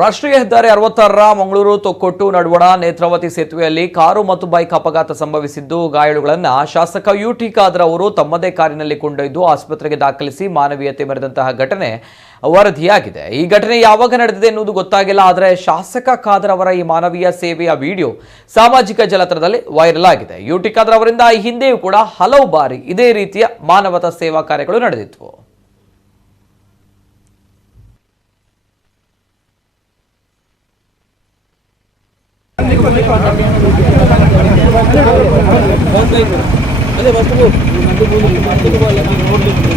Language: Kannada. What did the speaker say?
ರಾಷ್ಟ್ರೀಯ ಹೆದ್ದಾರಿ 66ರ ಮಂಗಳೂರು ತೊಕ್ಕೊಟ್ಟು ನಡುವಣ ನೇತ್ರಾವತಿ ಸೇತುವೆಯಲ್ಲಿ ಕಾರು ಮತ್ತು ಬೈಕ್ ಅಪಘಾತ ಸಂಭವಿಸಿದ್ದು ಗಾಯಾಳುಗಳನ್ನು ಶಾಸಕ ಯುಟಿ ಖಾದರ್ ಅವರು ತಮ್ಮದೇ ಕಾರಿನಲ್ಲಿ ಕೊಂಡೊಯ್ದು ಆಸ್ಪತ್ರೆಗೆ ದಾಖಲಿಸಿ ಮಾನವೀಯತೆ ಮೆರೆದಂತಹ ಘಟನೆ ವರದಿಯಾಗಿದೆ। ಈ ಘಟನೆ ಯಾವಾಗ ನಡೆದಿದೆ ಎನ್ನುವುದು ಗೊತ್ತಾಗಿಲ್ಲ, ಆದರೆ ಶಾಸಕ ಖಾದರ್ ಅವರ ಈ ಮಾನವೀಯ ಸೇವೆಯ ವಿಡಿಯೋ ಸಾಮಾಜಿಕ ಜಾಲತಾಣದಲ್ಲಿ ವೈರಲ್ ಆಗಿದೆ। ಯುಟಿ ಖಾದರ್ ಅವರಿಂದ ಈ ಹಿಂದೆಯೂ ಕೂಡ ಹಲವು ಬಾರಿ ಇದೇ ರೀತಿಯ ಮಾನವತಾ ಸೇವಾ ಕಾರ್ಯಗಳು ನಡೆದಿತ್ತು। ಅದೇ ವಸ್ತು ನೋಡ್ಲಿಕ್ಕೆ